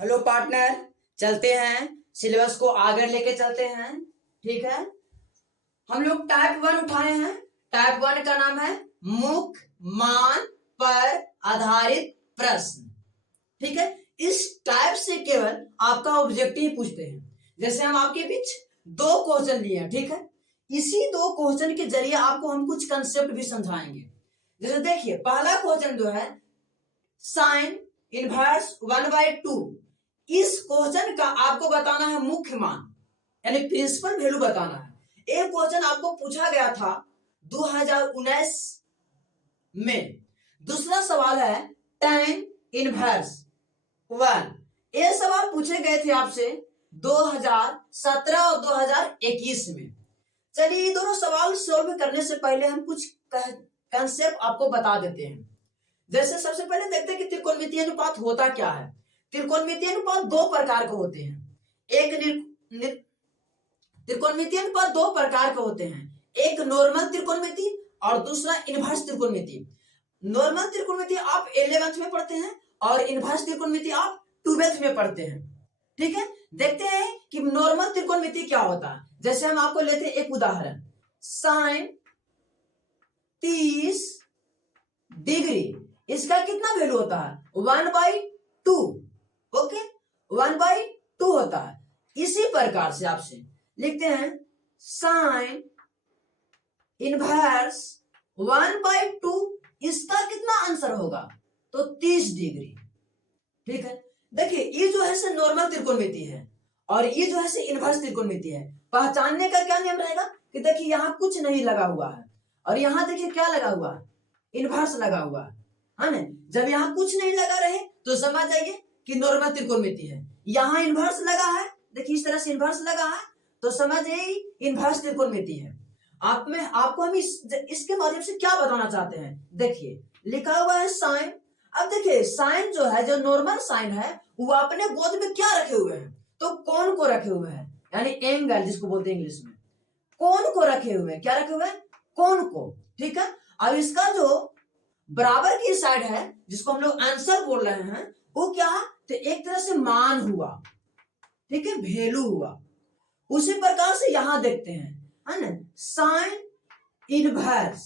Hello partner, चलते हैं syllabus को आगे लेके चलते हैं। ठीक है, हम लोग टाइप 1 उठाए हैं। टाइप 1 का नाम है मुख्य मान पर आधारित प्रश्न। ठीक है, इस टाइप से केवल आपका ऑब्जेक्टिव पूछते हैं। जैसे हम आपके बीच 2 क्वेश्चन लिए हैं, ठीक है, इसी 2 क्वेश्चन के जरिए आपको हम कुछ कंसेप्ट भी समझाएंगे। जैसे देखिए, पहला क्वेश्चन जो है साइन इनवर्स 1/2, इस क्वेश्चन का आपको बताना है मुख्य मान यानी प्रिंसिपल वैल्यू बताना है। एक क्वेश्चन आपको पूछा गया था 2019 में। दूसरा सवाल है tan इनवर्स 1, ये सवाल पूछे गए थे आपसे 2017 और 2021 में। चलिए, ये दोनों सवाल सॉल्व करने से पहले हम कुछ कंसेप्ट आपको बता देते हैं। जैसे सबसे पहले देखते हैं कि त्रिकोणमितीय अनुपात होता क्या है। त्रिकोणमितीय अनुपात 2 प्रकार के होते हैं। त्रिकोणमितीय अनुपात 2 प्रकार के होते हैं, एक नॉर्मल त्रिकोणमिति और दूसरा इनवर्स त्रिकोणमिति। नॉर्मल त्रिकोणमिति आप 11th में पढ़ते हैं और इनवर्स त्रिकोणमिति आप 12th में पढ़ते हैं। ठीक है, देखते हैं कि नॉर्मल त्रिकोणमिति क्या होता है। जैसे हम आपको लेते हैं एक उदाहरण, साइन 30 डिग्री, इसका कितना वैल्यू होता है 1/2। ओके, 1/2 होता है। इसी प्रकार से आपसे लिखते हैं साइन इनवर्स 1/2, इसका कितना आंसर होगा तो 30 डिग्री। ठीक है, देखिए ये जो है से नॉर्मल त्रिकोणमिति है और ये जो है से इनवर्स त्रिकोणमिति है। पहचानने का क्या नियम रहेगा कि देखिए यहाँ कुछ नहीं लगा हुआ है और यहाँ देखिए क्या लगा हुआ है, इनवर्स लगा हुआ है ना। जब यहाँ कुछ नहीं लगा रहे तो समझ जाइए कि नॉर्मल त्रिकोणमिति है। यहाँ इनवर्स लगा है, देखिए इस तरह से इनवर्स लगा है तो समझ जाइए इनवर्स त्रिकोणमिति है। आपको हम इसके माध्यम से क्या बताना चाहते हैं, देखिए लिखा हुआ है साइन। अब देखिए साइन जो है, जो नॉर्मल साइन है, वो अपने गोद में क्या रखे हुए हैं तो कोण को रखे हुए हैं, यानी एंगल जिसको बोलते हैं इंग्लिश में, कोण को रखे हुए हैं। क्या रखे हुए हैं, कोण को। ठीक है, अब इसका जो बराबर की साइड है जिसको हम लोग आंसर बोल रहे हैं, वो क्या है तो एक तरह से मान हुआ, ठीक है, वैल्यू हुआ। उसी प्रकार से यहां देखते हैं, है ना, साइन इनवर्स।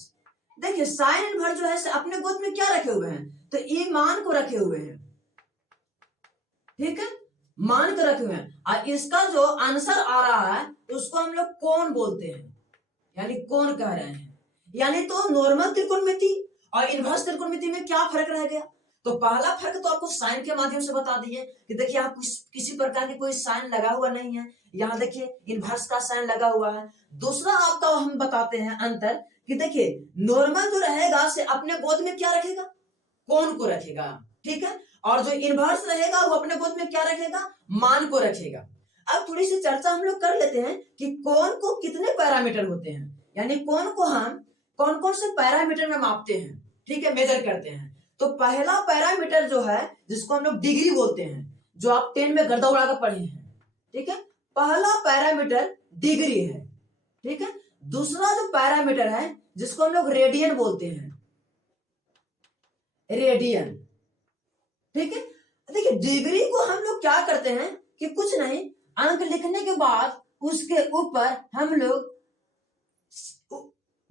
देखिए साइन इनवर्स जो है अपने गोद में क्या रखे हुए हैं तो ये मान को रखे हुए हैं। ठीक है, मान को रखे हुए हैं और इसका जो आंसर आ रहा है उसको हम लोग कोण बोलते हैं, यानी कोण कह रहे हैं। यानी तो नॉर्मल त्रिकोणमिति और इनवर्स त्रिकोणमिति में क्या फर्क रह गया, तो पहला फर्क तो आपको साइन के माध्यम से बता दिए कि देखिए यहाँ किसी प्रकार की कोई साइन लगा हुआ नहीं है, यहाँ देखिए इनवर्स का साइन लगा हुआ है। दूसरा आपका हम बताते हैं अंतर कि देखिए नॉर्मल जो रहेगा से अपने गोद में क्या रखेगा, कोण को रखेगा। ठीक है, और जो इनवर्स रहेगा वो अपने गोद में क्या रखेगा, मान को रखेगा। अब थोड़ी सी चर्चा हम लोग कर लेते हैं कि कोण को कितने पैरामीटर होते हैं, यानी कोण को हम कौन कौन से पैरामीटर में मापते हैं, ठीक है, मेजर करते हैं। तो पहला पैरामीटर जो है जिसको हम लोग डिग्री बोलते हैं, जो आप 10 में गर्दा उड़ा कर पढ़े हैं। ठीक है, पहला पैरामीटर डिग्री है। ठीक है, दूसरा जो पैरामीटर है जिसको हम लोग रेडियन बोलते हैं, रेडियन। ठीक है, देखिए डिग्री को हम लोग क्या करते हैं कि कुछ नहीं, अंक लिखने के बाद उसके ऊपर हम लोग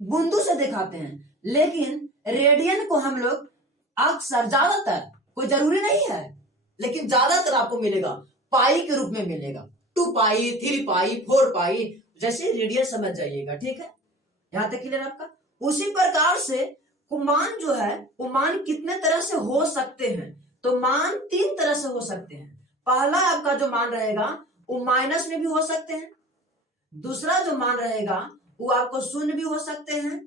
बिंदु से दिखाते हैं, लेकिन रेडियन को हम लोग अक्सर, ज्यादातर, कोई जरूरी नहीं है लेकिन ज्यादातर आपको मिलेगा पाई के रूप में मिलेगा, 2 पाई 3 पाई 4 पाई, जैसे रेडियन समझ जाइएगा। ठीक है, यहां तक क्लियर आपका। उसी प्रकार से मान जो है वो मान कितने तरह से हो सकते हैं, तो मान 3 तरह से हो सकते हैं। पहला आपका जो मान रहेगा वो माइनस में भी हो सकते हैं, दूसरा जो मान रहेगा वो आपको शून्य भी हो सकते हैं,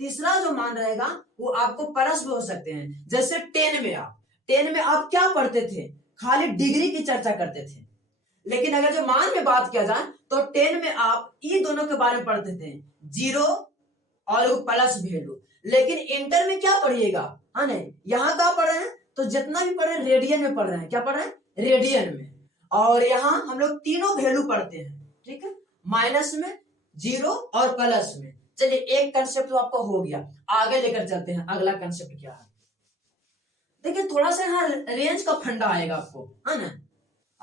तीसरा जो मान रहेगा वो आपको प्लस भी हो सकते हैं। जैसे 10 में आप क्या पढ़ते थे, खाली डिग्री की चर्चा करते थे, लेकिन अगर जो मान में बात किया जाए तो 10 में आप ये दोनों के बारे में पढ़ते थे, 0 और प्लस वैल्यू। लेकिन इंटर में क्या पढ़िएगा, हाँ नहीं, यहाँ क्या पढ़ रहे हैं तो जितना भी पढ़े रेडियन में पढ़ रहे हैं, क्या पढ़ रहे हैं, रेडियन में। और यहाँ हम लोग तीनों वैल्यू पढ़ते हैं। ठीक है, माइनस में, 0 और प्लस में। चलिए एक कंसेप्ट तो आपको हो गया, आगे लेकर चलते हैं। अगला कंसेप्ट क्या है, देखिए थोड़ा सा यहाँ रेंज का फंडा आएगा आपको, है ना।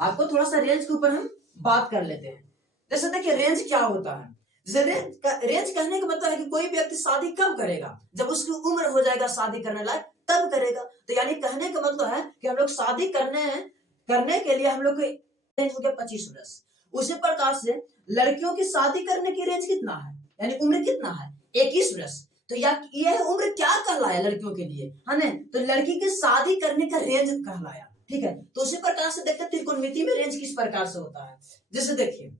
आपको थोड़ा सा रेंज के ऊपर हम बात कर लेते हैं। जैसे देखिए रेंज क्या होता है। जैसे रेंज कहने का मतलब है कि कोई व्यक्ति शादी कब करेगा, जब उसकी उम्र हो जाएगा शादी करने लायक तब करेगा। तो यानी कहने का मतलब है कि हम लोग शादी करने के लिए हम लोग को रेंज हो गया 25 वर्ष। उसी प्रकार से लड़कियों की शादी करने की रेंज कितना है, यानी उम्र कितना है, 21 वर्ष। तो यह उम्र क्या कहलाया लड़कियों के लिए, है ना, तो लड़की की शादी करने का रेंज कहलाया। ठीक है, तो उसी प्रकार से देखते हैं त्रिकोणमिति में रेंज किस प्रकार से होता है। जैसे देखिए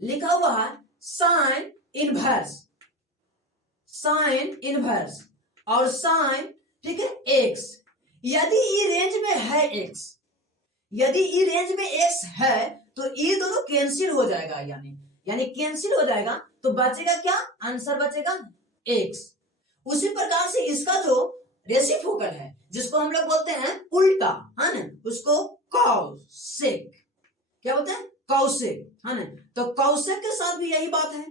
लिखा हुआ है साइन इनवर्स, साइन इनवर्स और साइन, ठीक है, एक्स। यदि ई रेंज में है एक्स, यदि ई रेंज में एक्स है तो ये दोनों कैंसिल हो जाएगा, यानी कैंसिल हो जाएगा तो बचेगा क्या, आंसर बचेगा एक्स। उसी प्रकार से इसका जो रेसिप्रोकल है जिसको हम लोग बोलते हैं उल्टा, है ना, उसको कौशिक, क्या बोलते हैं, कौशिक, है ना। तो कौशिक के साथ भी यही बात है,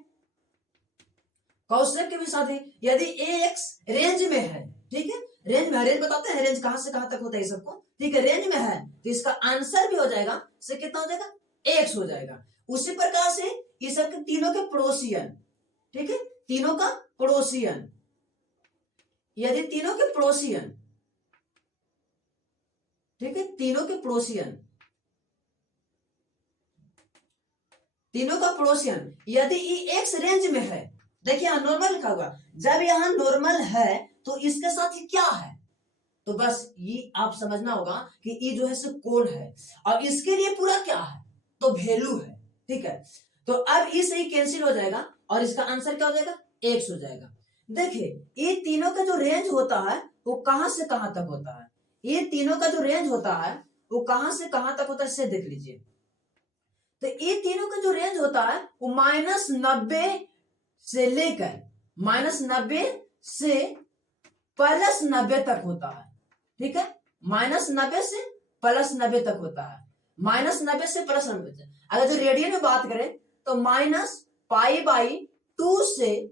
कौशिक के भी साथ है। यदि एक्स रेंज में है, ठीक है, रेंज में, रेंज बताते हैं रेंज कहां से कहां तक होता है सबको, ठीक है, रेंज में है तो इसका आंसर भी हो जाएगा से कितना हो जाएगा, एक्स हो जाएगा। उसी प्रकार से ये सब के तीनों के पड़ोसियन, ठीक है, तीनों का पड़ोसियन, यदि तीनों के पड़ोसियन, ठीक है, तीनों के पड़ोसियन, तीनों का पड़ोसियन यदि एक्स रेंज में है, देखिए यहां नॉर्मल लिखा हुआ, जब यहां नॉर्मल है तो इसके साथ ही क्या है, तो बस ये आप समझना होगा कि ये जो है सो कोण है और इसके लिए पूरा क्या है, तो वैल्यू है। ठीक है, तो अब इस ही कैंसिल हो जाएगा और इसका आंसर क्या हो जाएगा, एक्स हो जाएगा। देखिए ये तीनों का जो रेंज होता है वो कहां से कहां तक होता है, ये तीनों का जो रेंज होता है वो कहां से कहां तक होता है, इसे देख लीजिए। तो ये तीनों का जो रेंज होता है वो -90 से लेकर -90 से +90 तक होता है। ठीक है, -90 से +90 तक होता है, -90 से +90 तक। अगर जो रेडियन में बात करें तो -π/2 से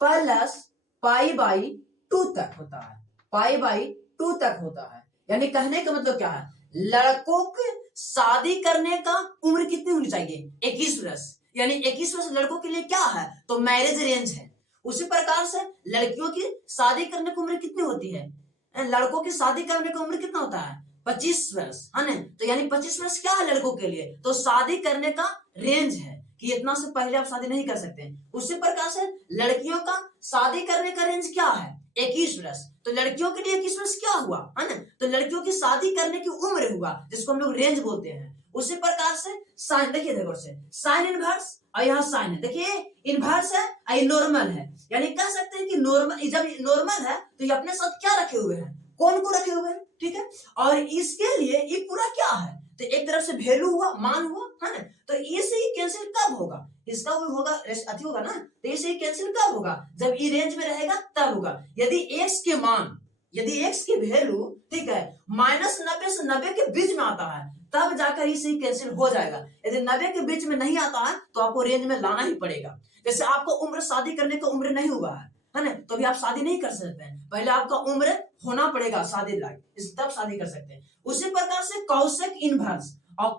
+π/2 तक होता है, π/2 तक होता है। यानी कहने का मतलब क्या है, लड़कों की शादी करने का उम्र कितनी होनी चाहिए, 21 वर्ष। यानी 21 वर्ष लड़कों के लिए क्या है, तो मैरिज रेंज है। उसी प्रकार से लड़कियों की शादी करने की उम्र कितनी होती है, लड़कों की शादी करने की उम्र कितना होता है, 25 वर्ष, है ना। तो यानी 25 वर्ष क्या है लड़कों के लिए, तो शादी करने का रेंज है कि इतना से पहले आप शादी नहीं कर सकते। उसी प्रकार से लड़कियों का शादी करने का रेंज क्या है, 21 वर्ष। तो लड़कियों के लिए 21 वर्ष क्या हुआ, है ना, तो लड़कियों की शादी करने की उम्र हुआ जिसको हम लोग रेंज बोलते हैं। उसी प्रकार से साइन, देखिए देखो से साइन इनवर्स और यहाँ साइन है, देखिए इनवर्स है और नॉर्मल है। यानी कह सकते हैं कि नॉर्मल, जब नॉर्मल है तो ये अपने साथ क्या रखे हुए हैं, कौन को रखे हुए हैं, ठीक है। और इसके लिए ये पूरा क्या है, तो एक तरफ से वैल्यू हुआ, मान हुआ, है ना। तो इसे ही कैंसिल कब होगा, इसका होगा अति होगा ना, तो इसे ही कैंसिल कब होगा, जब ये रेंज में रहेगा तब होगा। यदि एक्स के मान, यदि एक्स की वैल्यू, ठीक है, -90 से 90 के बीच में आता है तब जाकर इसे ही कैंसिल हो जाएगा। यदि 90 के बीच में नहीं आता है तो आपको रेंज में लाना ही पड़ेगा। जैसे आपको उम्र, शादी करने का उम्र नहीं हुआ है ना, तो भी आप शादी नहीं कर सकते हैं, पहले आपका उम्र होना पड़ेगा शादी लायक, तब शादी कर सकते हैं। उसी प्रकार से कौशिक इनवर्स और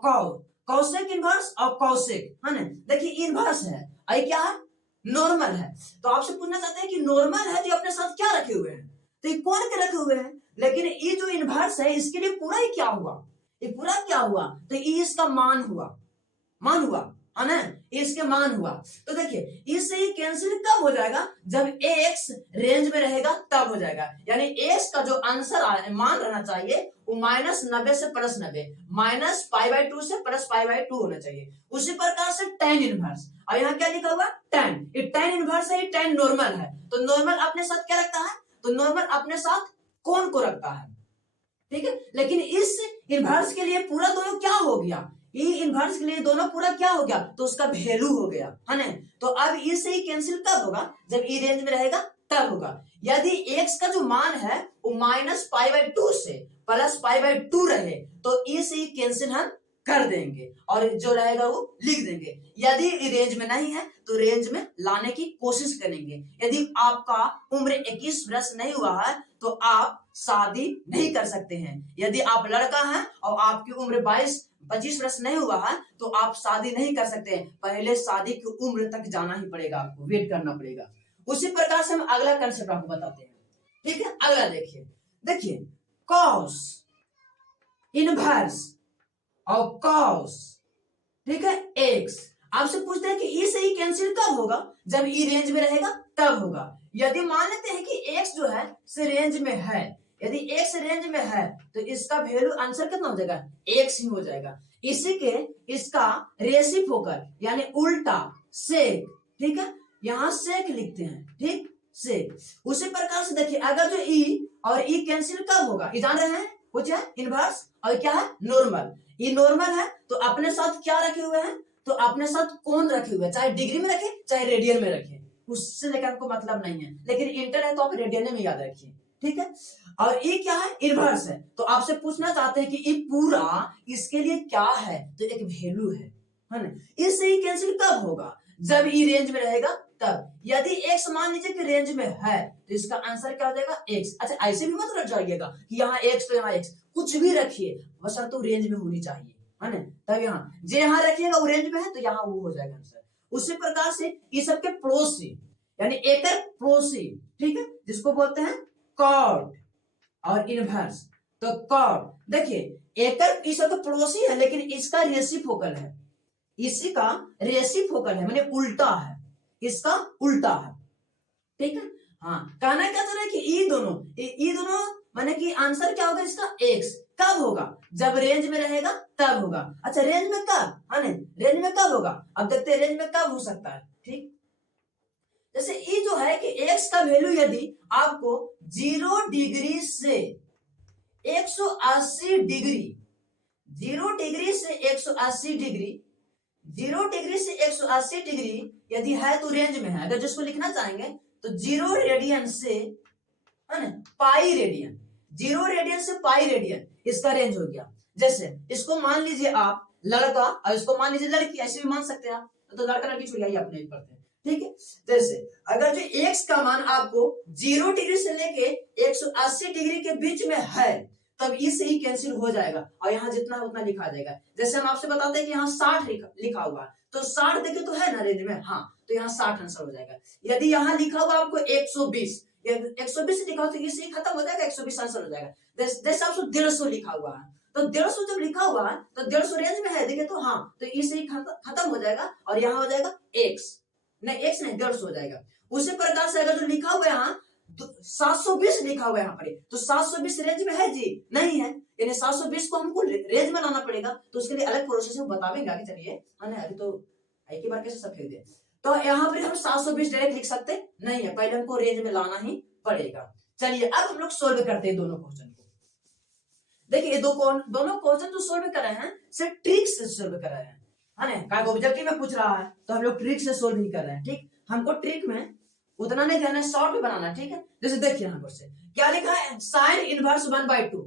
कौशिक इनवर्स और कौशिक, है ना। देखिए इनवर्स है, आई क्या है, नॉर्मल है। तो आपसे पूछना चाहते हैं कि नॉर्मल है तो अपने साथ क्या रखे हुए हैं, तो ये कौन के रखे हुए हैं, लेकिन ये जो इनवर्स है इसके लिए पूरा ही क्या हुआ, ये पूरा क्या हुआ, तो ये इसका मान हुआ, मान हुआ, है ना, इसके मान हुआ। तो देखिए इससे ही कैंसिल कब हो जाएगा, जब x रेंज में रहेगा तब हो जाएगा। यानी x का जो आंसर मान रहना चाहिए वो -90 से +90, -π/2 से +π/2 होना चाहिए। उसी प्रकार से tan इनवर्स, और यहाँ क्या लिखा हुआ, tan, ये tan इनवर्स है, ये tan नॉर्मल है। तो नॉर्मल अपने साथ क्या रखता है, तो नॉर्मल अपने साथ कौन को रखता है, ठीक है। लेकिन इस इनवर्स के लिए पूरा दोनों क्या हो गया, ये इनवर्स के लिए दोनों पूरा क्या हो गया, तो उसका वैल्यू हो गया, है ना। तो अब इसे ही कैंसिल कब होगा, जब ये रेंज में रहेगा तब होगा। यदि x का जो मान है वो -π/2 से +π/2 रहे तो इसे ही कैंसिल हम कर देंगे और जो रहेगा वो लिख देंगे। यदि रेंज में नहीं है तो रेंज में लाने की कोशिश करेंगे। यदि आपका उम्र 21 वर्ष नहीं हुआ है तो आप शादी नहीं कर सकते हैं। यदि आप लड़का हैं और आपकी उम्र 22-25 वर्ष नहीं हुआ है तो आप शादी नहीं कर सकते हैं। पहले शादी की उम्र तक जाना ही पड़ेगा, आपको वेट करना पड़ेगा। उसी प्रकार से हम अगला कंसेप्ट आपको बताते हैं, ठीक है। अगला देखिए कॉस इनवर्स और कॉस, ठीक है, एक्स। आपसे पूछते हैं कि ई से ई कैंसिल कब होगा, जब ई रेंज में रहेगा तब होगा। यदि मान लेते हैं कि एक्स जो है से रेंज में है, यदि एक्स रेंज में है तो इसका वैल्यू आंसर कितना हो जाएगा, एक्स ही हो जाएगा। इसी के इसका रेसिप्रोकल यानी उल्टा सेक, ठीक है, यहां सेक लिखते हैं, ठीक, सेक। उसी प्रकार से देखिए अगर जो ई और ई कैंसिल कब होगा, ये जान रहे हैं, कुछ है इनवर्स और क्या है नॉर्मल। ये नॉर्मल है तो अपने साथ क्या रखे हुए हैं, तो अपने साथ कोण रखे हुए हैं, चाहे डिग्री में रखे चाहे रेडियन में रखे, उससे लेकर आपको मतलब नहीं है, लेकिन इंटर है तो आप रेडियन में याद रखिए, ठीक है। और ये क्या है, इनवर्स है। तो आपसे पूछना चाहते हैं कि ये पूरा इसके लिए क्या है, तो एक वैल्यू है ना। इससे ही कैंसिल कब होगा, जब ई रेंज में रहेगा तब। यदि एक्स मान लीजिए कि रेंज में है तो इसका आंसर क्या हो जाएगा, एक्स। अच्छा ऐसे भी मत रख जाइएगा कि यहाँ एक्स तो यहाँ एक्स, कुछ भी रखिए बशर्ते तो रेंज में होनी चाहिए, है ना। तब यहाँ जे यहाँ रखिएगा वो रेंज में है तो यहाँ वो हो जाएगा आंसर। उसी प्रकार से ये सबके पड़ोसी यानी एकर पड़ोसी, ठीक है, जिसको बोलते हैं कॉर्ड और इनवर्स। तो कॉर्ड देखिए एकर ये सब पड़ोसी है लेकिन इसका रेसिप्रोकल है, इसी का रेसिप्रोकल है माने उल्टा है, इसका उल्टा है, ठीक है। हाँ कहना क्या चाह रहा है कि ये दोनों माने कि आंसर क्या होगा इसका, एक्स। कब होगा, जब रेंज में रहेगा तब होगा। अच्छा रेंज में कब, हाँ रेंज में कब होगा, अब देखते हैं रेंज में कब हो सकता है, ठीक। जैसे ये जो है कि एक्स का वैल्यू यदि आपको 0 डिग्री से 180 डिग्री, 0 डिग्री से 180 डिग्री, 0 डिग्री से 180 डिग्री यदि है तो रेंज में है। अगर जिसको लिखना चाहेंगे तो 0 रेडियन से, है ना, पाई रेडियन, 0 रेडियन से पाई रेडियन इसका रेंज हो गया। जैसे इसको मान लीजिए आप लड़का और इसको मान लीजिए लड़की, ऐसे भी मान सकते हैं आप, तो लड़का लड़की छोड़िए आप नहीं पढ़ते हैं, ठीक है। जैसे अगर जो एक्स का मान आपको 0 डिग्री से लेके 180 डिग्री के बीच में है तब इससे ही कैंसिल हो जाएगा और यहाँ जितना उतना लिखा जाएगा। जैसे हम आपसे बताते हैं कि यहाँ 60 लिखा हुआ है तो 60 देखे तो है ना रेंज में, हाँ, तो यहाँ 60 आंसर हो जाएगा। यदि यहाँ लिखा हुआ आपको 120 लिखा हो तो इससे खत्म हो जाएगा, 120 आंसर हो जाएगा। जैसे आपको 150 लिखा हुआ है तो 150 जब लिखा हुआ है तो 150 रेंज में है, देखिए तो हाँ, तो इससे ही खत्म हो जाएगा और यहाँ हो जाएगा एक्स नहीं, एक्स नहीं 150 हो जाएगा। उसी प्रकार से अगर जो लिखा हुआ है यहाँ तो 720 लिखा हुआ है यहाँ पर, तो 720 रेंज में है जी, नहीं है, यानी 720 को हमको रेंज में लाना पड़ेगा। तो उसके लिए अलग प्रोसेस हम बताएंगे आगे, चलिए, है ना। अभी तो एक ही बार कैसे सब फेंक दे, तो यहाँ पर हम 720 डायरेक्ट लिख सकते नहीं है, पहले हमको रेंज में लाना ही पड़ेगा। चलिए अब हम लोग सोल्व करते हैं दोनों क्वेश्चन को। देखिए दोनों क्वेश्चन जो सोल्व कर रहे हैं सिर्फ ट्रिक से सोल्व कर रहे हैं, है ना। ऑब्जेक्टिव में पूछ रहा है तो हम लोग ट्रिक से सोल्व नहीं कर रहे हैं, ठीक। हमको ट्रिक में उतना नहीं ध्यान है, शॉर्ट में बनाना, ठीक है। जैसे देखिए यहाँ पर से क्या लिखा है, साइन इनवर्स 1/2,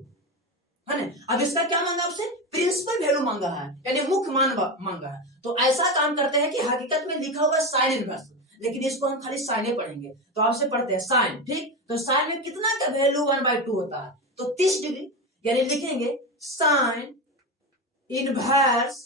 है ना। अब इसका क्या मांगा आपसे, प्रिंसिपल वैल्यू मांगा है यानी मुख्य मान मांगा है। तो ऐसा काम करते हैं कि हकीकत में लिखा हुआ साइन इनवर्स, लेकिन इसको हम खाली साइन पढ़ेंगे। तो आपसे पढ़ते हैं साइन, ठीक। तो साइन में कितना का वैल्यू 1/2 होता है, तो 30 डिग्री, यानी लिखेंगे साइन इनवर्स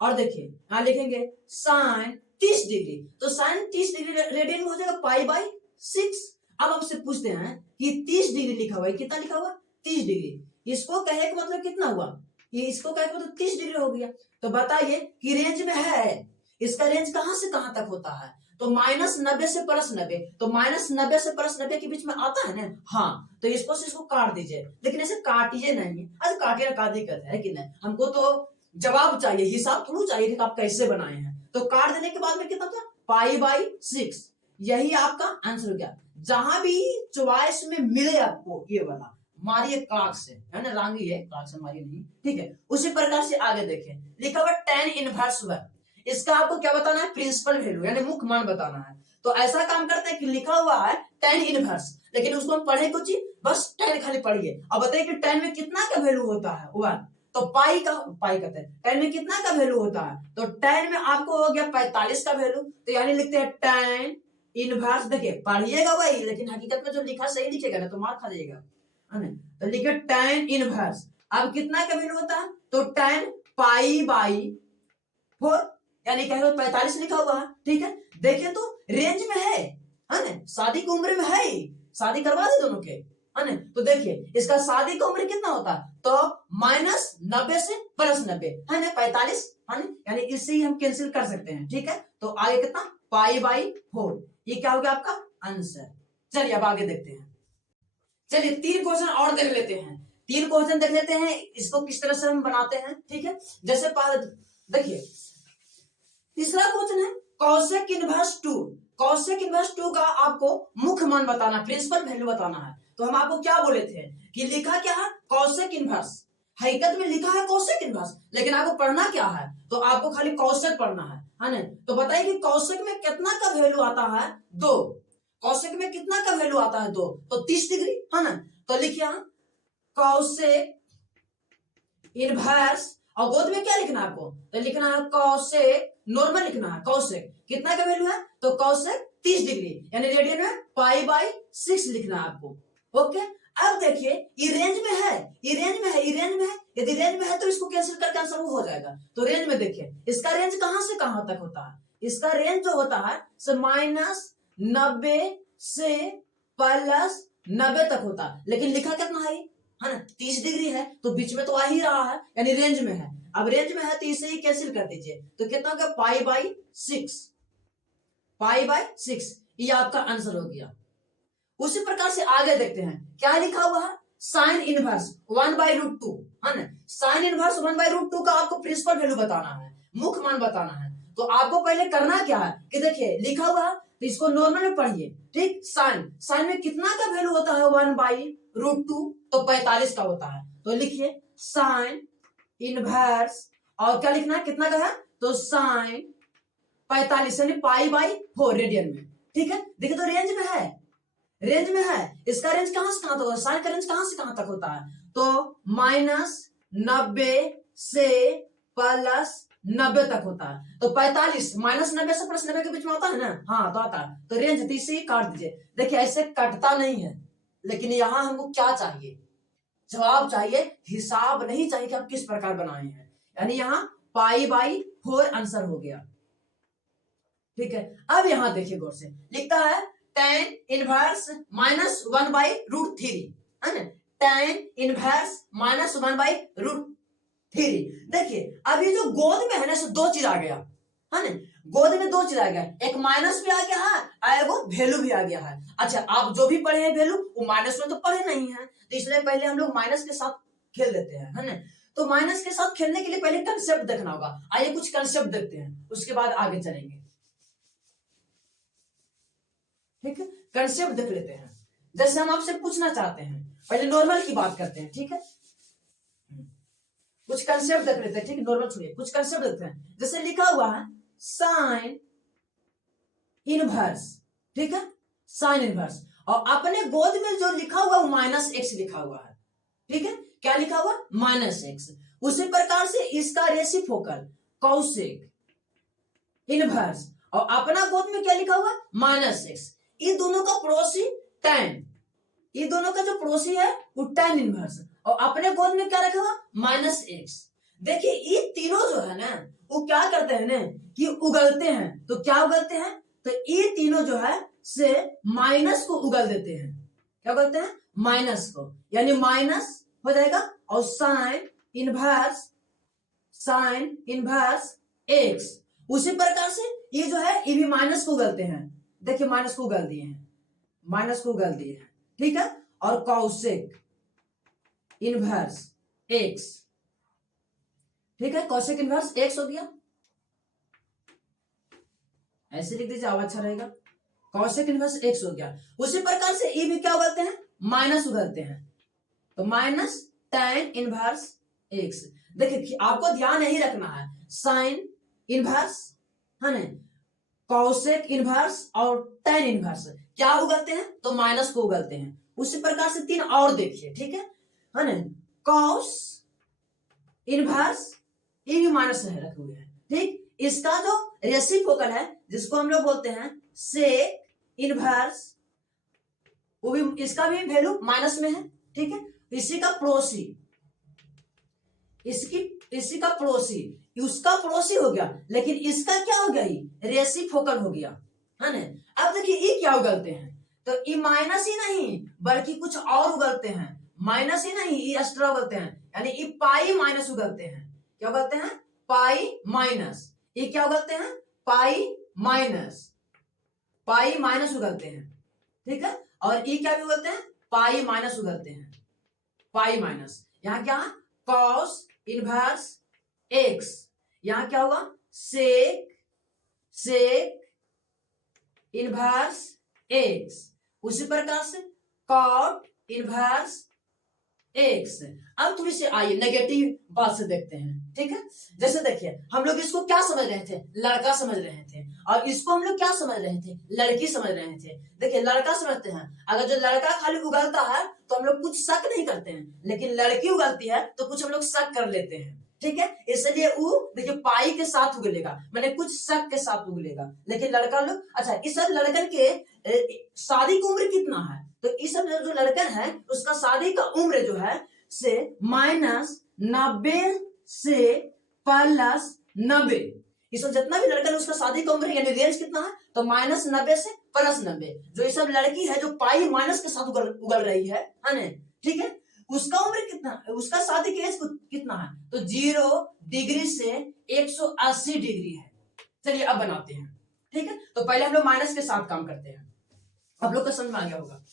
और देखिए यहाँ लिखेंगे साइन 30 डिग्री, तो साइन 30 डिग्री रेडियन में हो जाएगा π/6। अब आपसे पूछते हैं कि 30 डिग्री लिखा हुआ है, कितना लिखा हुआ 30 डिग्री, इसको कहे का मतलब कितना हुआ, ये इसको कहे का मतलब 30 डिग्री हो गया। तो बताइए कि रेंज में है, इसका रेंज कहां से कहां तक होता है, तो -90 से +90, तो -90 से +90 के बीच में आता है ना, हाँ, तो इसको काट दीजिए, लेकिन ऐसे काटिए नहीं। अरे काटिए का दिक्कत है कि नहीं, हमको तो जवाब चाहिए, हिसाब थोड़ा चाहिए कि आप कैसे बनाए हैं। तो काट देने के बाद में कितना था π/6, यही आपका आंसर हो गया। जहां भी चॉइस में मिले आपको ये वाला मारिए क्लाक से, है ना, रांगी है, क्लाक से मारिए नहीं, ठीक है। उसी प्रकार से आगे देखें, लिखा हुआ tan इनवर्स 1, इसका आपको क्या बताना है, प्रिंसिपल वैल्यू यानी मुख्य मान बताना है। तो ऐसा काम करते हैं कि लिखा हुआ है tan इनवर्स, लेकिन उसको हम पढ़े कुछ बस tan खाली पढ़िए। अब बताइए कि tan में कितना का वैल्यू होता है 1, तो पाई कहते हैं tan में कितना का वैल्यू होता है, तो tan में आपको हो गया 45 का वैल्यू, तो यानी लिखते हैं tan इनवर्स। देखिए पढ़िएगा वही, लेकिन हकीकत में जो लिखा सही लिखेगा ना तो मार खा जाएगा, है ना। तो लिखे tan इनवर्स, अब कितना का वैल्यू होता है, तो tan π/4, यानी कह लो 45 लिखा हुआ है, ठीक है। देखिए तो रेंज में है ना, शादी की उम्र में है, शादी करवा दे दोनों के, है ना। तो देखिए इसका शादी का उम्र कितना होता है, तो -90 से +90, है ना 45, है ना, यानी इससे ही हम कैंसिल कर सकते हैं, ठीक है। तो आगे कितना π/4, ये क्या हो गया आपका आंसर। चलिए अब आगे देखते हैं। चलिए 3 क्वेश्चन और देख लेते हैं, 3 क्वेश्चन देख लेते हैं, इसको किस तरह से हम बनाते हैं, ठीक है। जैसे देखिए तीसरा क्वेश्चन है कॉसेक इनवर्स 2, कॉसेक इनवर्स 2 का आपको मुख्य मान बताना, प्रिंसिपल वैल्यू बताना है। तो हम आपको क्या बोले थे कि लिखा क्या है कॉसेक इनवर्स, हकीकत में लिखा है कॉसेक इनवर्स, लेकिन आपको पढ़ना क्या है, तो आपको खाली कॉसेक पढ़ना है ना। तो बताइए कि कॉसेक में कितना का वैल्यू आता है 2, कॉसेक में कितना का वैल्यू आता है 2, तो 30 डिग्री, है ना। तो लिखिए कॉसेक इनवर्स, और गोद में क्या लिखना है आपको, तो लिखना है कॉसेक, नॉर्मल लिखना है कॉसेक कितना का वैल्यू है, तो कॉसेक 30 डिग्री, यानी रेडियन में π/6 लिखना है आपको, ओके। अब देखिए ये रेंज में है, ये रेंज में है, ये रेंज में है, यदि रेंज में है तो इसको कैंसिल करके आंसर वो हो जाएगा। तो रेंज में देखिए इसका रेंज कहां से कहां तक होता है, इसका रेंज जो होता है -90 से +90 तक होता है, लेकिन लिखा कितना है ना 30 डिग्री है, तो बीच में तो आ ही रहा है, यानी रेंज में है। अब रेंज में है तो इसे ही कैंसिल कर दीजिए, तो कितना होगा π/6, π/6, ये आपका आंसर हो गया। उसी प्रकार से आगे देखते हैं क्या लिखा हुआ है, साइन इनवर्स 1/√2, है ना। साइन इनवर्स 1/√2 का आपको प्रिंसिपल वैल्यू बताना है, मुख्य मान बताना है। तो आपको पहले करना क्या है कि देखिए लिखा हुआ है तो इसको नॉर्मल में पढ़िए, ठीक। साइन में कितना का वैल्यू होता है 1/√2, तो 45 का होता है। तो लिखिए साइन इनवर्स, और क्या लिखना है कितना का है, तो साइन 45 यानी π/4 रेडियन में, ठीक है। देखिए तो रेंज में है, रेंज में है, इसका रेंज कहां से कहां तक होता है, साइन का रेंज कहां से कहां तक होता है, तो -90 से +90 तक होता है। तो 45 -90 से +90 के बीच में आता है ना, हाँ तो आता है। तो रेंज 30 से ही काट दीजिए। देखिए ऐसे कटता नहीं है, लेकिन यहां हमको क्या चाहिए, जवाब चाहिए, हिसाब नहीं चाहिए कि आप किस प्रकार बनाए हैं, यानी यहाँ π/4 आंसर हो गया, ठीक है। अब यहां देखिए गौर से, लिखता है tan इनवर्स -1/√3, है ना, tan इनवर्स -1/√3। देखिए अब ये जो गोद में है ना, इसमें 2 चीज आ गया, है ना, गोद में 2 चीज आ गया, एक माइनस भी आ गया है और वो वैल्यू भी आ गया है। अच्छा आप जो भी पढ़े हैं वैल्यू, वो माइनस में तो पढ़े नहीं है, तो इसलिए पहले हम लोग माइनस के साथ खेल लेते हैं, है ना। तो माइनस के साथ खेलने के लिए पहले कंसेप्ट देखना होगा। आइए कुछ कंसेप्ट देखते हैं, उसके बाद आगे चलेंगे, ठीक है। कंसेप्ट देख लेते हैं, जैसे हम आपसे पूछना चाहते हैं, पहले नॉर्मल की बात करते हैं, ठीक है। कुछ कंसेप्ट देख लेते हैं, ठीक है, नॉर्मल छोड़िए, कुछ कंसेप्ट देखते हैं। जैसे लिखा हुआ है साइन इनवर्स, ठीक है, साइन इनवर्स, और अपने गोद में जो लिखा हुआ वो -x लिखा हुआ है, ठीक है। क्या लिखा हुआ -x। उसी प्रकार से इसका रेसिप्रोकल कॉसेक इनवर्स, और अपना गोद में क्या लिखा हुआ -x। ये दोनों का पड़ोसी tan, ये दोनों का जो पड़ोसी है वो tan इनवर्स, और अपने गोद में क्या रखा हुआ -x। देखिए ये तीनों जो है ना वो क्या करते हैं ना कि उगलते हैं। तो क्या उगलते हैं, तो ये तीनों जो है से माइनस को उगल देते हैं। क्या उगलते हैं, माइनस को, यानी माइनस हो जाएगा, और साइन इनवर्स x। उसी प्रकार से ये जो है ये भी माइनस को उगलते हैं। देखिए माइनस को उगल दिए हैं, माइनस को उगल दिए हैं, ठीक है। और कॉसेक इनवर्स x, ठीक है, कॉसेक इनवर्स x हो गया, ऐसे लिख दीजिए, अच्छा रहेगा। कॉसेक इनवर्स x हो गया। उसी प्रकार से ये भी क्या उगलते हैं, माइनस उगलते हैं, तो माइनस tan इनवर्स x। देखिए आपको ध्यान यही रखना है, साइन इनवर्स, है ना, कॉसेक इनवर्स और tan इनवर्स क्या उगलते हैं, तो माइनस को उगलते हैं। उसी प्रकार से 3 और देखिए, ठीक है ना, कॉस इनवर्स, ये भी माइनस है रखे हुए हैं, ठीक। इसका जो रेसिप्रोकल है जिसको हम लोग बोलते हैं सेक इनवर्स, वो भी, इसका भी वैल्यू माइनस में है, ठीक है। इसी का पड़ोसी, इसी का पड़ोसी, उसका पड़ोसी हो गया, लेकिन इसका क्या हो गया, रेसिप्रोकल हो गया, है ना। अब देखिए ये क्या उगलते हैं, तो ये माइनस ही नहीं बल्कि कुछ और उगलते हैं, माइनस ही नहीं ये एक्स्ट्रा उगलते हैं, यानी ये पाई माइनस उगलते हैं। क्या उगलते हैं, पाई माइनस। ये क्या उगलते हैं, पाई माइनस, पाई माइनस उगलते हैं, ठीक है। और ये क्या भी उगलते हैं, पाई माइनस उगलते हैं, पाई माइनस। यहां क्या है, कॉस इनवर्स एक्स, यहां क्या होगा, सेक, सेक इनवर्स एक्स। उसी प्रकार से कॉट इनवर्स एक्स। अब थोड़ी सी आइए नेगेटिव बात से देखते हैं, ठीक है। जैसे देखिए हम लोग इसको क्या समझ रहे थे, लड़का समझ रहे थे, और इसको हम लोग क्या समझ रहे थे, लड़की समझ रहे थे। देखिए लड़का समझते हैं, अगर जो लड़का खाली उगलता है तो हम लोग कुछ शक नहीं करते हैं, लेकिन लड़की उगलती है तो कुछ हम लोग शक कर लेते हैं, ठीक है। इसलिए वो देखिए पाई के साथ उगलेगा, मैंने कुछ शक के साथ उगलेगा, लेकिन लड़का लोग, अच्छा इस सब लड़कन के शादी की उम्र कितना है, तो इस सब जो लड़कन है उसका शादी का उम्र जो है से -90 से +90, ये सब जितना भी लड़का है उसका शादी का उम्र यानी रेंज कितना है, तो -90 से +90। जो ये सब लड़की है जो पाई माइनस के साथ उगल रही है ना, ठीक है, उसका उम्र कितना, उसका शादी की एज कितना है, तो 0 डिग्री से 180 डिग्री है। चलिए अब बनाते हैं, ठीक है। तो पहले हम लोग माइनस के साथ काम करते हैं, आप लोग का समझ में आ गया होगा।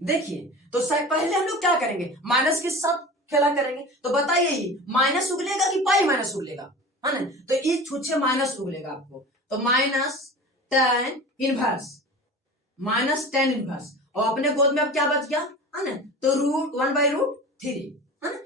देखिए तो पहले हम लोग क्या करेंगे, माइनस के साथ खेला करेंगे, तो बताइए माइनस उगलेगा कि पाई माइनस उगलेगा, है ना। तो ये छुच्छे माइनस उगलेगा आपको, तो -tan इनवर्स, -tan इनवर्स, और अपने गोद में अब क्या बच गया, है ना, तो √1/√3, है ना,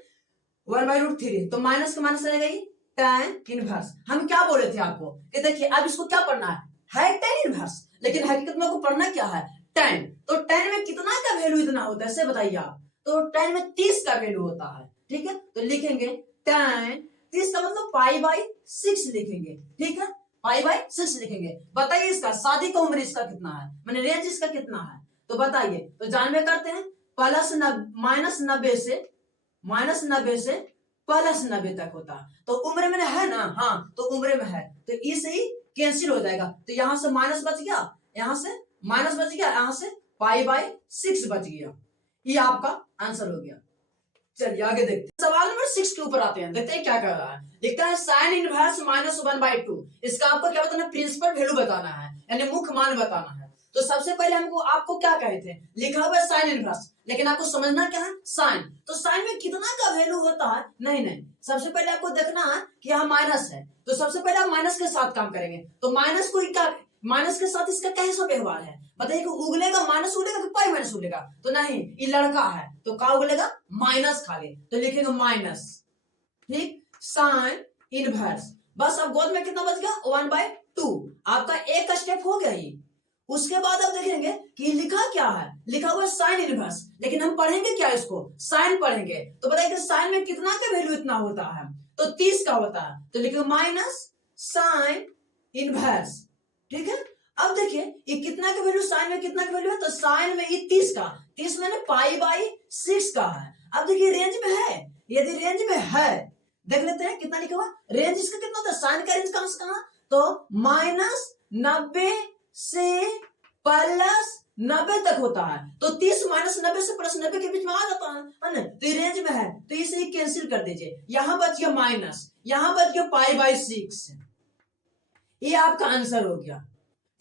1/√3, तो माइनस का माइनस रहेगा ये tan इनवर्स। हम क्या बोल रहे थे आपको कि देखिए अब इसको क्या पढ़ना है tan इनवर्स, लेकिन हकीकत में आपको पढ़ना क्या है, tan। तो tan में कितना का वैल्यू इतना होता है, ऐसे बताइए आप, तो tan में 30 का वैल्यू होता है, ठीक है। तो लिखेंगे tan 30 का मतलब π/6 लिखेंगे, ठीक है, π/6 लिखेंगे। बताइए इसका शादी का उम्र इसका कितना है, मैंने रेंज इसका कितना है, तो बताइए। तो जानवे करते हैं, -90 से +90 तक होता है, तो उम्र में है ना, हाँ तो उम्र में है, तो इस ही कैंसिल हो जाएगा, तो यहां से माइनस बच गया, यहां से माइनस बच गया, यहां से π/6 बच गया, ये आपका आंसर हो गया। चलिए आगे देखते हैं, सवाल नंबर 6 के ऊपर आते हैं, देखते हैं क्या कर रहा है। लिखता है साइन इनवर्स -1/2, इसका आपको क्या बताना, प्रिंसिपल वैल्यू बताना है, यानी मुख्य मान बताना है। तो सबसे पहले हमको आपको क्या कहे थे, लिखा हुआ है साइन इनवर्स, लेकिन आपको समझना क्या है, साइन। तो साइन में कितना का वैल्यू होता है, नहीं, सबसे पहले आपको देखना है कि यहाँ माइनस है, तो सबसे पहले आप माइनस के साथ काम करेंगे, तो माइनस को क्या, माइनस के साथ इसका कैसा व्यवहार है, बताइए कि उगलेगा माइनस उगलेगा कि पाई माइनस उगलेगा, तो नहीं, ये लड़का है तो क्या उगलेगा, माइनस खाली, तो लिखेंगे माइनस, ठीक। साइन इनवर्स, बस अब गोद में कितना बच गया, 1/2, आपका एक स्टेप हो गया ये। उसके बाद आप देखेंगे कि लिखा क्या है, लिखा हुआ साइन इनवर्स, लेकिन हम पढ़ेंगे क्या, इसको साइन पढ़ेंगे, तो बताइए कि साइन में कितना का वैल्यू इतना होता है, तो 30 का होता है, तो लिखेंगे माइनस साइन इनवर्स, ठीक है। अब देखिए ये कितना का वैल्यू, साइन में कितना का वैल्यू है, तो साइन में ये 30 का, 30 मैंने π/6 का है। अब देखिए रेंज में है, यदि रेंज में है देख लेते हैं कितना लिखा हुआ, रेंज इसका कितना होता है, साइन का रेंज कहां से कहां, तो -90 से +90 तक होता है, तो 30 -90 से +90 के बीच में आ जाता है ना, तो ये रेंज में है, तो इसे कैंसिल कर दीजिए, यहां बच गया माइनस, यहां बच गया π/6, ये आपका आंसर हो गया,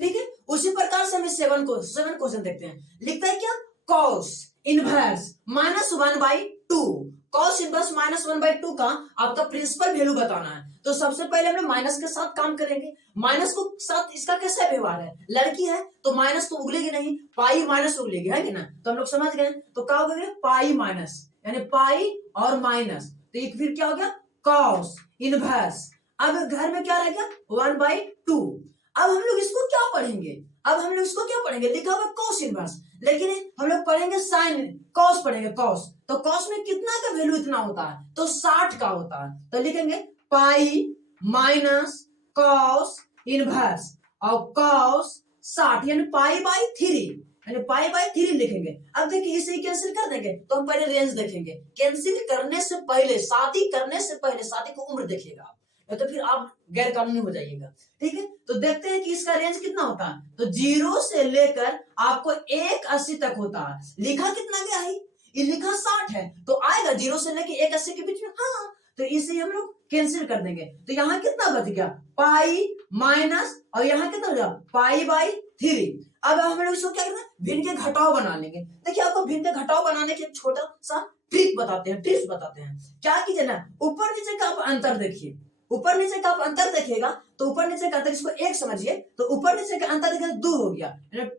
ठीक है। उसी प्रकार से हम 7 क्वेश्चन देखते हैं, लिखता है क्या, कॉस इनवर्स -1/2, कॉस इनवर्स -1/2 का आपका प्रिंसिपल वैल्यू बताना है। तो सबसे पहले हम लोग माइनस के साथ काम करेंगे, माइनस को साथ इसका कैसा व्यवहार है, लड़की है तो माइनस तो उगलेगी नहीं, पाई माइनस उगलेगी, है कि ना, तो हम लोग समझ गए, तो क्या हो गया, पाई माइनस, यानी पाई और माइनस, तो एक फिर क्या हो गया, कॉस इनवर्स। अब घर में क्या रह गया, 1/2। अब हम लोग इसको क्या पढ़ेंगे, अब हम लोग इसको क्या पढ़ेंगे, लिखा हुआ कॉस इनवर्स, लेकिन हम लोग पढ़ेंगे साइन, कॉस पढ़ेंगे कॉस, तो कॉस में कितना का वैल्यू इतना होता है, तो 60 का होता है। तो लिखेंगे पाई माइनस कॉस इनवर्स और कॉस 60 यानी पाई बाई 3, यानी पाई बाई 3 लिखेंगे। अब देखिए इसे कैंसिल कर देंगे तो हम पहले रेंज देखेंगे। कैंसिल करने से पहले, शादी करने से पहले शादी की उम्र देखिएगा, तो फिर आप गैर कानूनी हो जाइएगा। ठीक है, तो देखते हैं कि इसका रेंज कितना होता है। तो 0 से लेकर आपको 180 तक होता है। लिखा कितना गया है, ये लिखा 60 है, तो आएगा 0 से लेकर 180 के बीच में। हाँ, तो इसे हम लोग कैंसिल कर देंगे। तो यहाँ कितना बच गया, पाई माइनस, और यहाँ कितना हो गया, पाई बाई 3। अब हम लोग इसको क्या करना है, भिन्न के घटाव बना लेंगे। देखिए आपको भिन्न के घटाव बनाने के छोटा सा ट्रिक बताते हैं, टिप्स बताते हैं। क्या कीजिए ना, ऊपर नीचे का आप अंतर देखिए, ऊपर नीचे का आप अंतर देखिएगा तो ऊपर नीचे का अंतर, इसको 1 समझिए, तो ऊपर नीचे का अंतर देखिए 2 हो गया,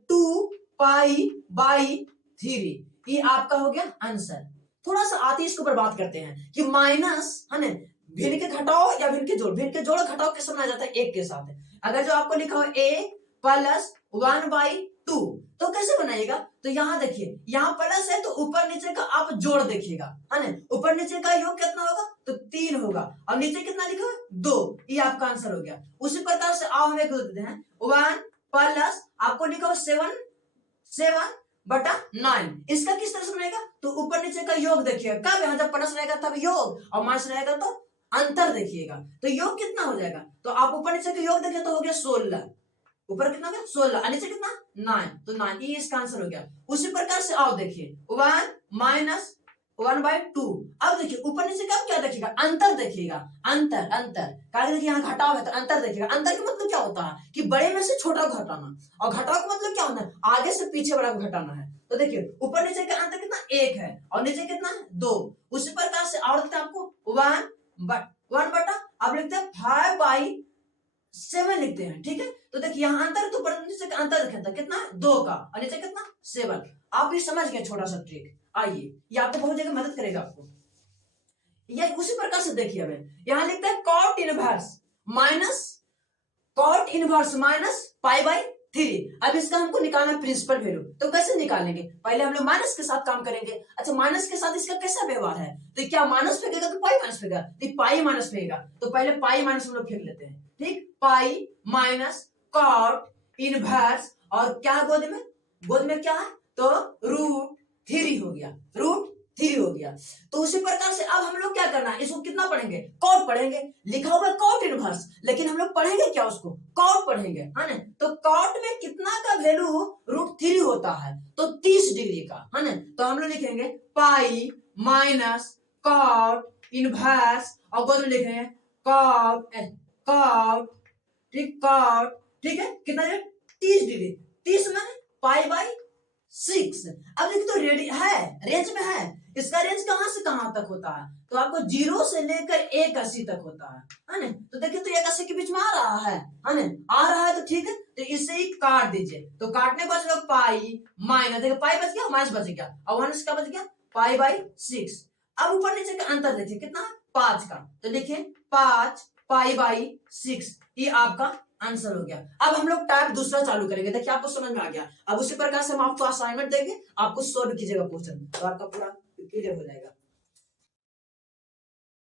2 पाई बाई 3, ये आपका हो गया आंसर। थोड़ा सा आते इसके ऊपर बात करते हैं कि माइनस है ना, भिन्न के घटाओ या भिन्न के जोड़, भिन्न के जोड़ घटाओ कैसे बनाया जाता है, 1 के साथ। अगर जो आपको लिखा हो a प्लस 1/2 तो कैसे बनाइएगा, तो यहाँ देखिए, यहाँ प्लस है तो ऊपर नीचे का आप जोड़ देखिएगा, है ना, ऊपर नीचे का योग कितना होगा, तो 3 होगा, और नीचे कितना लिखा है, 2, ये आपका आंसर हो गया। उसी प्रकार से आओ हम एक देते हैं, 1 प्लस आपको लिखा हो 7/9, इसका किस तरह से बनेगा, तो ऊपर नीचे का योग देखिएगा, कब यहाँ जब प्लस रहेगा तब योग, और माइनस रहेगा तो अंतर देखिएगा। तो योग कितना हो जाएगा, तो आप ऊपर नीचे का योग देखिए तो हो गया 16, ऊपर कितना हो गया 16, नीचे कितना 9, तो 9, ये इसका आंसर हो गया। उसी प्रकार से आओ देखिए 1 माइनस 1/2। अब देखिए ऊपर नीचे का क्या देखिएगा, अंतर देखिएगा, अंतर अंतर कारण देखिए यहाँ घटाव है तो अंतर देखिएगा। अंतर का मतलब क्या होता है कि बड़े में से छोटा को घटाना, और घटाव का मतलब क्या होता है, आगे से पीछे बड़ा को घटाना है। तो देखिए ऊपर नीचे का अंतर कितना 1 है और नीचे कितना 2। उसी प्रकार से और देखते हैं आपको 1 बटा आप लिखते हैं 5/7 लिखते हैं। ठीक है, तो देखिए यहाँ अंतर, तो ऊपर नीचे का अंतर देखा था कितना 2 का, और नीचे कितना 7। आप ये समझ गए छोटा सा ट्रिक, आइए ये आपको बहुत जगह मदद करेगा आपको। ये उसी प्रकार से देखिए हमें यहाँ लिखते हैं cot inverse minus pi by 3। अब इसका हमको निकालना प्रिंसिपल वैल्यू, तो कैसे निकालेंगे, पहले हम लोग माइनस के साथ काम करेंगे। अच्छा, माइनस के साथ इसका कैसा व्यवहार है, तो क्या माइनस फेंकेगा तो पाई माइनस फेंकेगा, तो पाई माइनस फेंकेगा, तो पहले पाई माइनस हम लोग फेंक लेते हैं। ठीक, पाई माइनस कॉट इनवर्स, और क्या गोद में क्या है, तो √3 हो गया, √3 हो गया। तो उसी प्रकार से अब हम लोग क्या करना है, इसको कितना पढ़ेंगे, कॉट पढ़ेंगे। लिखा हुआ है कॉट इनवर्स, लेकिन हम लोग पढ़ेंगे क्या, उसको कॉट पढ़ेंगे, है ना। तो कॉट में कितना का वैल्यू √3 होता है, तो 30 डिग्री का, है ना। तो हम लोग लिखेंगे पाई माइनस कॉट इनवर्स, और गोद में लिखेंगे कॉट, ठीक है, कितना है 30 डिग्री, 30 में पाई बाई 6। अब देखिए तो रेंज में है, इसका रेंज कहां से कहां तक होता है, तो आपको 0 से लेकर 180 तक होता है ना। तो देखिए तो 180 के बीच में आ रहा है ना, आ रहा है, तो ठीक है, तो इसे ही काट दीजिए। तो काटने के बाद पाई माइनस, देखिए पाई बच गया, माइनस बच गया, और माइनस का बच गया पाई बाई 6। अब ऊपर नीचे का अंतर देखिए कितना है, 5 का, तो लिखिए 5 पाई बाई 6, ये आपका आंसर हो गया। अब हम लोग टाइप दूसरा चालू करेंगे, देखिए आपको समझ में आ गया। अब उसी प्रकार से हम आपको असाइनमेंट देंगे, आपको सॉल्व कीजिएगा क्वेश्चन, तो आपका पूरा क्लियर हो जाएगा।